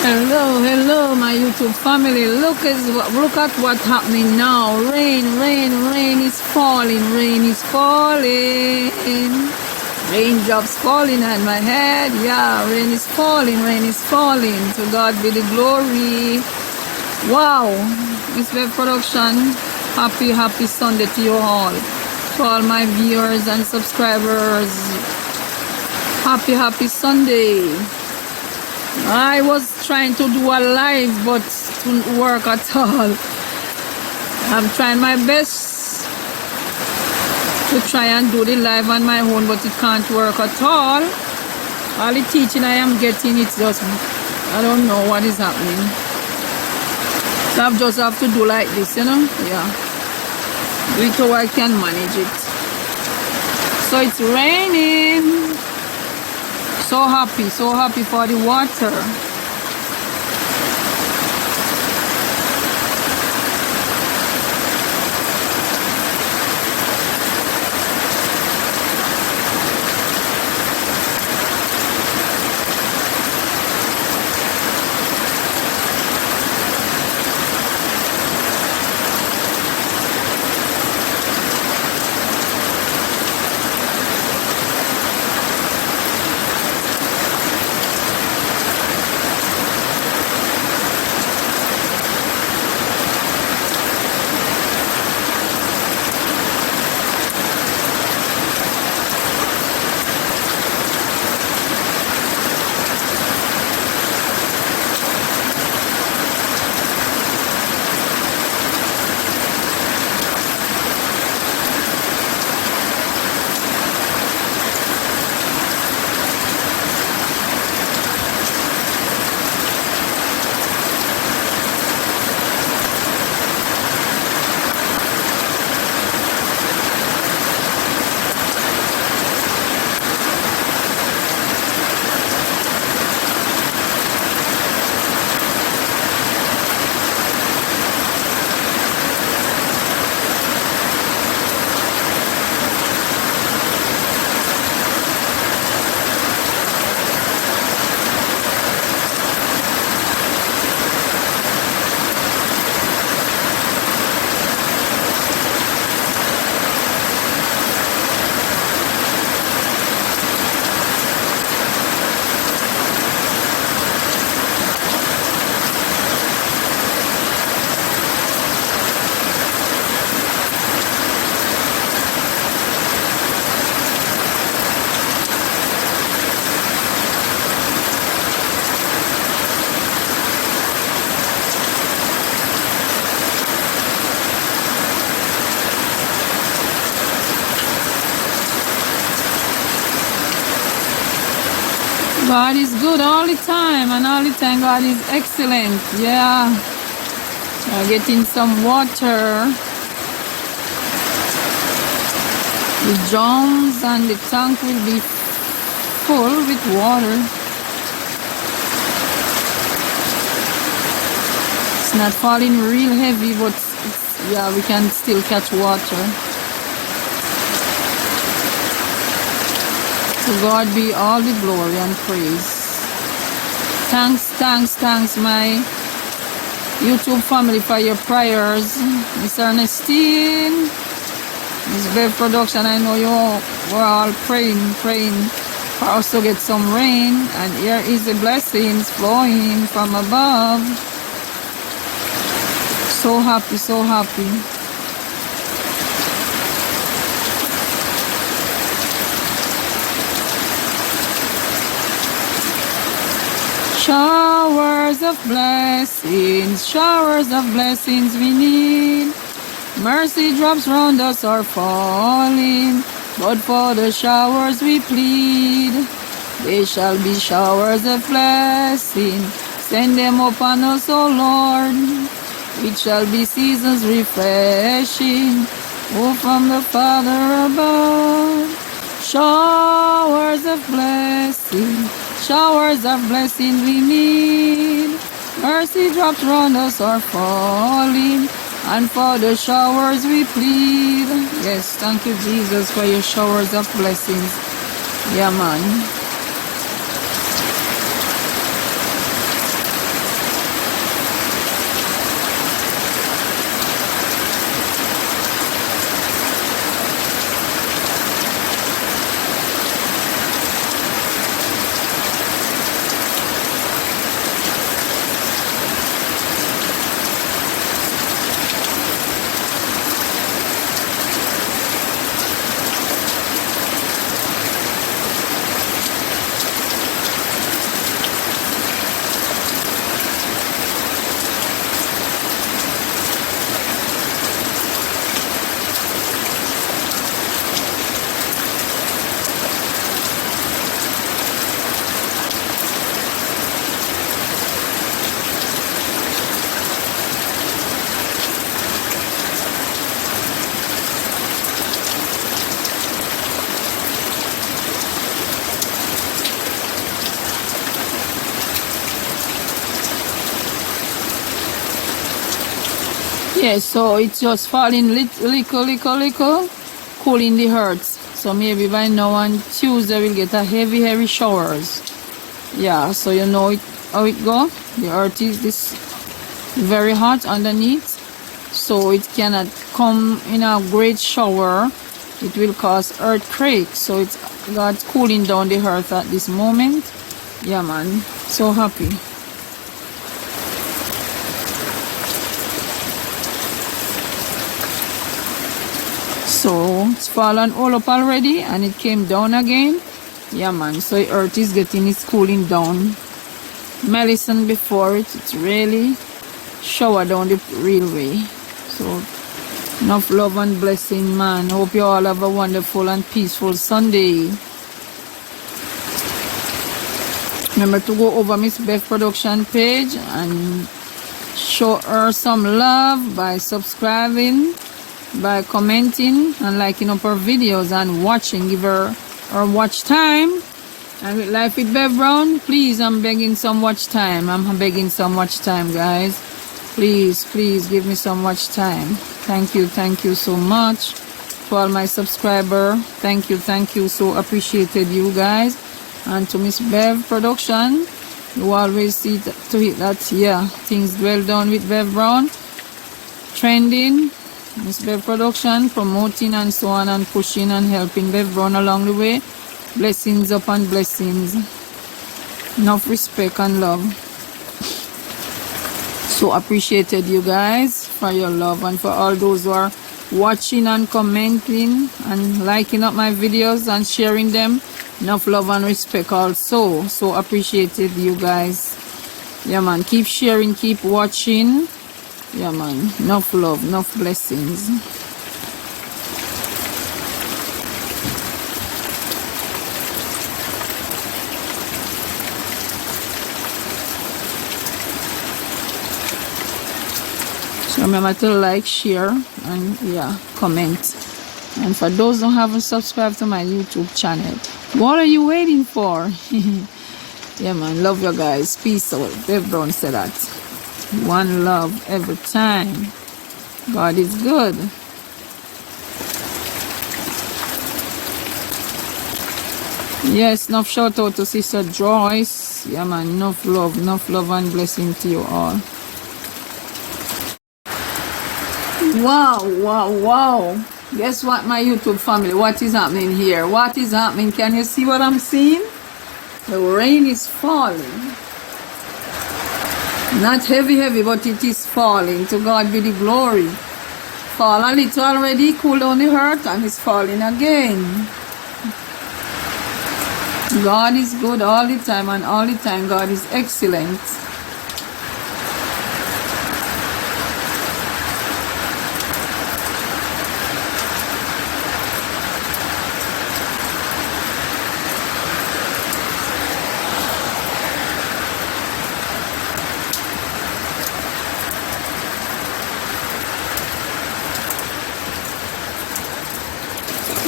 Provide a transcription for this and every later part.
Hello, hello, my YouTube family. Look at what's happening now. Rain is falling. Rain is falling. Raindrops falling on my head. Yeah, rain is falling. Rain is falling. To God be the glory. Wow, Miss Web Production. Happy Sunday to you all. To all my viewers and subscribers. Happy Sunday. I was trying to do a live, but it didn't work at all. I'm trying my best to try and do the live on my own, but it can't work at all. All the teaching I am getting, it's just, I don't know what is happening. So I just have to do like this, you know? Yeah. Do it how I can manage it. So it's raining. So happy for the water. God is good all the time, and all the time God is excellent. Yeah. I'm getting some water. The drums and the tank will be full with water. It's not falling real heavy, but yeah, we can still catch water. To God be all the glory and praise. Thanks, my YouTube family, for your prayers. Miss Ernestine, Miss Web Production, I know you were all praying for us to get some rain. And here is the blessings flowing from above. So happy. Showers of blessings we need. Mercy drops round us are falling, but for the showers we plead. They shall be showers of blessing. Send them upon us, O Lord. It shall be seasons refreshing, oh, from the Father above. Showers of blessing we need. Mercy drops round us are falling, and for the showers we plead. Yes, thank you, Jesus, for your showers of blessings. Yeah, man. Yeah, so it's just falling little, cooling the earth. So maybe by now on Tuesday we'll get a heavy showers. Yeah, so you know it how it go. The earth is this very hot underneath, so it cannot come in a great shower. It will cause earthquake. So it's God's cooling down the earth at this moment. Yeah, man, so happy. So it's fallen all up already and it came down again. Yeah, man, so the earth is getting its cooling down. Medicine before it's really shower down the real way. So enough love and blessing, man. Hope you all have a wonderful and peaceful Sunday. Remember to go over Miss Beth production page and show her some love by subscribing, by commenting and liking up her videos and watching. Give her watch time. And with Life with Bev Brown, please, I'm begging some watch time. I'm begging some watch time, guys. Please give me some watch time. Thank you so much to all my subscribers. Thank you, so appreciated you guys. And to Miss Bev production, you always see to hit that, yeah, things well done with Bev Brown. Trending, Miss Bev production, promoting and so on and pushing and helping Bev Brown along the way. Blessings upon blessings. Enough respect and love. So appreciated you guys for your love, and for all those who are watching and commenting and liking up my videos and sharing them. Enough love and respect also. So appreciated you guys. Yeah, man, keep sharing, keep watching. Yeah, man, enough love, enough blessings. So remember to like, share, and yeah, comment. And for those who haven't subscribed to my YouTube channel, what are you waiting for? Yeah, man, love you guys. Peace out. Bev Brown said that. One love every time. God is good. Yes, enough shout out to Sister Joyce. Yeah, man, enough love and blessing to you all. Wow. Guess what, my YouTube family? What is happening here? What is happening? Can you see what I'm seeing? The rain is falling. Not heavy, but it is falling. To God be the glory. Fall a little already, cool down the earth, and it's falling again. God is good all the time, and all the time God is excellent.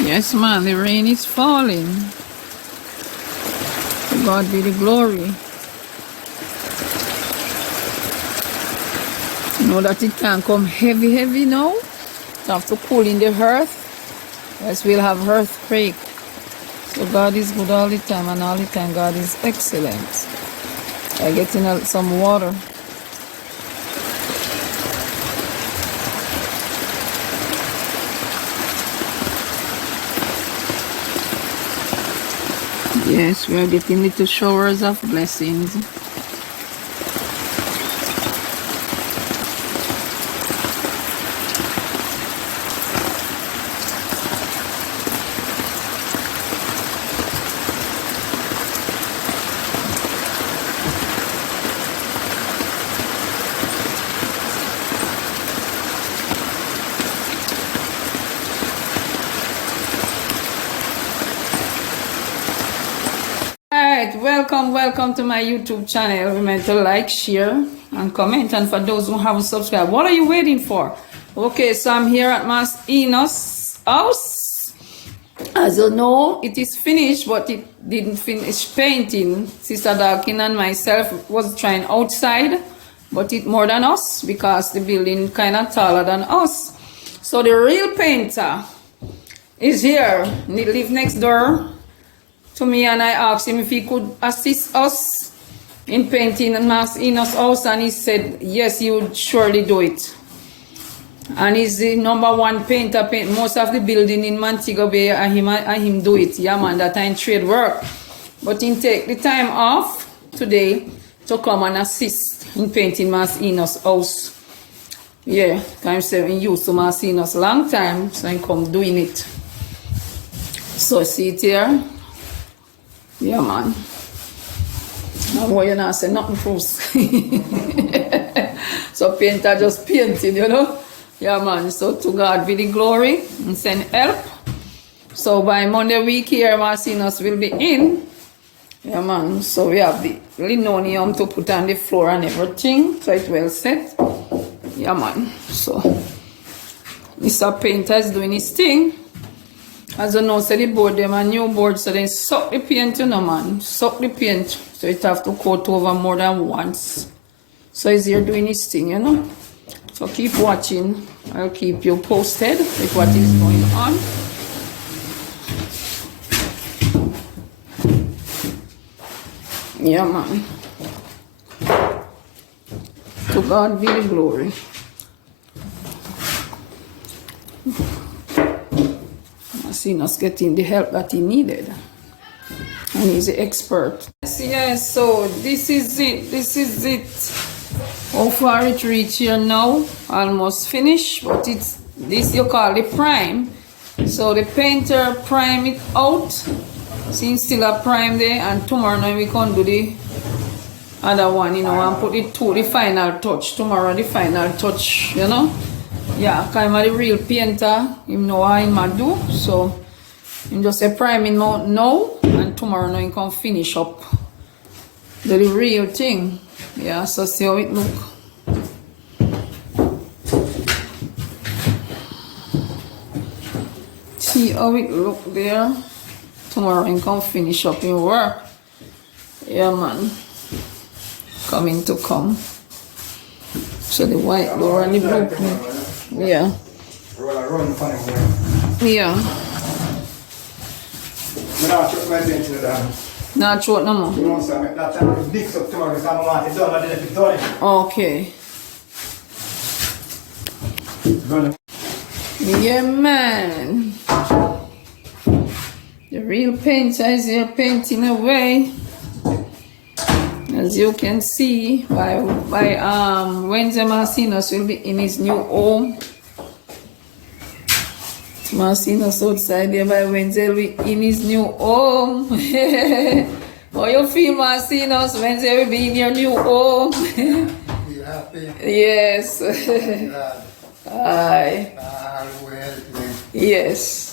Yes, man, the rain is falling. To God be the glory. You know that it can come heavy now. You have to cool in the earth, else we'll have earthquake. So God is good all the time, and all the time God is excellent. I getting some water. Yes, we are getting little showers of blessings. Welcome to my YouTube channel. Remember to like, share, and comment. And for those who haven't subscribed, what are you waiting for? Okay, so I'm here at Master Enos' house. As you know, it is finished, but it didn't finish painting. Sister Darkin and myself was trying outside but it more than us because the building kind of taller than us. So the real painter is here. He lives next door to me, and I asked him if he could assist us in painting Mas Enos' house, and he said yes, he would surely do it. And he's the #1 painter, paint most of the building in Montego Bay, and him do it. Yeah, man, that ain't trade work. But he take the time off today to come and assist in painting Mas Enos' house. Yeah, I'm saying he used to Mas Enos long time, so he come doing it. So see it here? Yeah, man. And what you not say nothing first. So painter just painted, you know? Yeah, man. So to God be the glory and send help. So by Monday week here, Mas Enos will be in. Yeah, man. So we have the linoleum to put on the floor and everything. So it's well set. Yeah, man. So Mr. Painter is doing his thing. As you know, so the board, them a new board, so they suck the paint, you know, man. Suck the paint. So it have to coat over more than once. So he's here doing his thing, you know. So keep watching. I'll keep you posted with what is going on. Yeah, man. To God be the glory. Mas Enos getting the help that he needed. And he's the expert. Yes, so this is it. This is it. How far it reached here now? Almost finished, but it's this you call the prime. So the painter prime it out. Since still a prime there, and tomorrow night we can do the other one, you know, and put it to the final touch. Tomorrow the final touch, you know. Yeah, because I'm the real painter. You know what I'm do. So I'm just a priming now, and tomorrow night you can finish up the real thing. Yeah, so see how it look. See how it look there. Tomorrow I can finish up in work. Yeah, man. Coming to come. So the white door and the blue. Yeah. Yeah. Not short no more. Okay. Yeah, man. The real painter is here painting away. As you can see, by Wednesday, Mas Enos will be in his new home. Mas Enos outside there by Wednesday will be in his new home. How you feel, Mas Enos? Wednesday will be in your new home. You happy? Yes. Aye. Yes.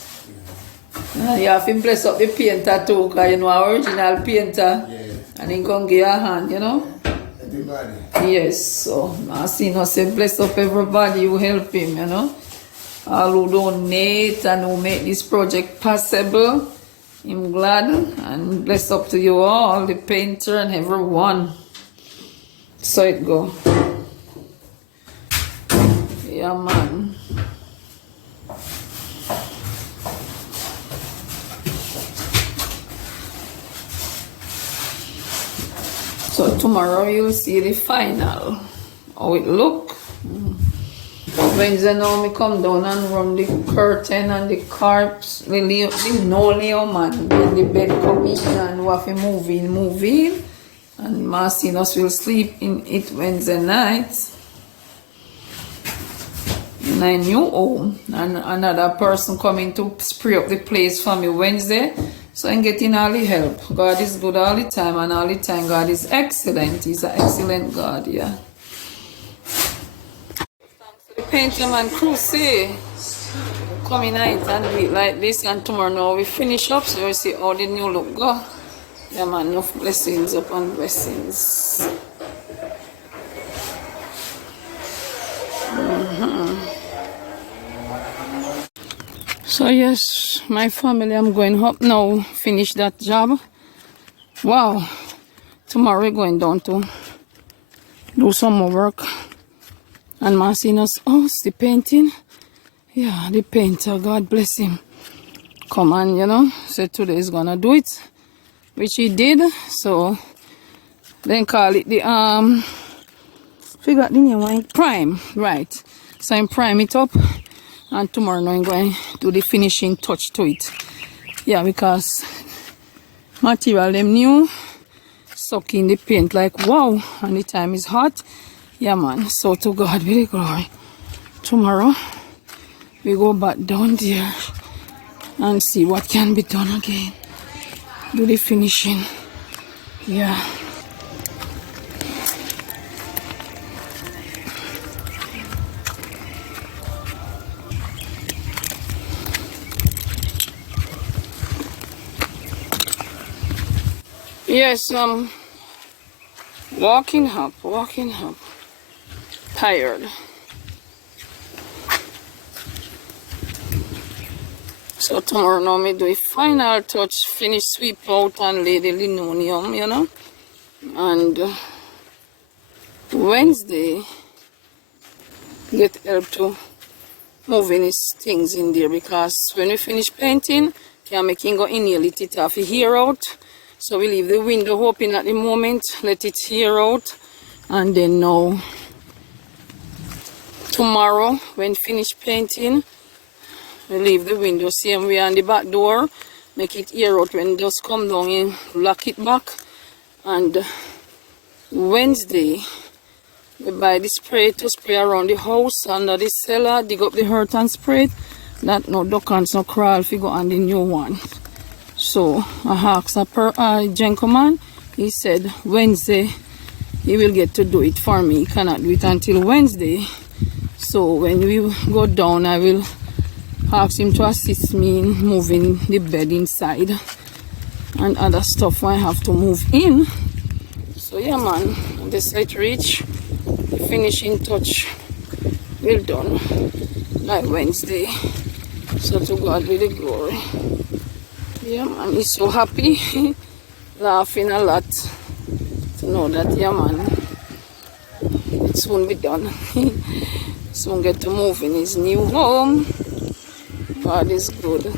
You have to bless up the painter too, because you know our original painter. Yeah. And he can give you a hand, you know? Everybody. Yes, so Mas Enos say bless up everybody who help him, you know? All who donate and who make this project possible. I'm glad and bless up to you all, the painter and everyone. So it go. Yeah, man. So tomorrow you'll see the final, how it look. Wednesday now me come down and run the curtain and the carpets, the linoleum and then the bed come in and we have to move in. And Mas Enos will sleep in it Wednesday night. In my new home. And another person coming to spray up the place for me Wednesday. So I'm getting all the help. God is good all the time, and all the time God is excellent. He's an excellent God, yeah. The painter man crew say, come in night and do it like this, and tomorrow now we finish up, so you see how the new look go. Yeah, man, enough blessings upon blessings. So yes, my family, I'm going up now, finish that job. Wow, tomorrow we're going down to do some more work. And Marcino's house, the painting. Yeah, the painter, God bless him. Come on, you know, said today he's gonna do it, which he did. So then call it the forgot the name, right? Prime, right? So I'm prime it up, and tomorrow I'm going to do the finishing touch to it. Yeah, because material them new, sucking the paint like wow, and the time is hot. Yeah, man. So to God be the glory. Tomorrow we go back down there and see what can be done again. Do the finishing. Yeah. Yes, walking up, tired. So tomorrow now me do a final touch, finish sweep out and lay the linoleum, you know. And Wednesday get help to move any things in there, because when we finish painting, can make him go inhale it off here out. So we leave the window open at the moment, let it air out, and then now tomorrow when finish painting, we leave the window same way on the back door, make it air out. When it does come down and lock it back. And Wednesday we buy the spray to spray around the house, under the cellar, dig up the earth and spray it. That no duck and no crawl if you go on the new one. So I asked a gentleman, he said Wednesday he will get to do it for me. He cannot do it until Wednesday. So when we go down, I will ask him to assist me in moving the bed inside and other stuff I have to move in. So yeah, man, this side reach, finishing touch, well done, like Wednesday. So to God be the glory. Yeah, man, he's so happy, laughing a lot to know that, yeah, man, it soon be done. Soon get to move in his new home. God is good.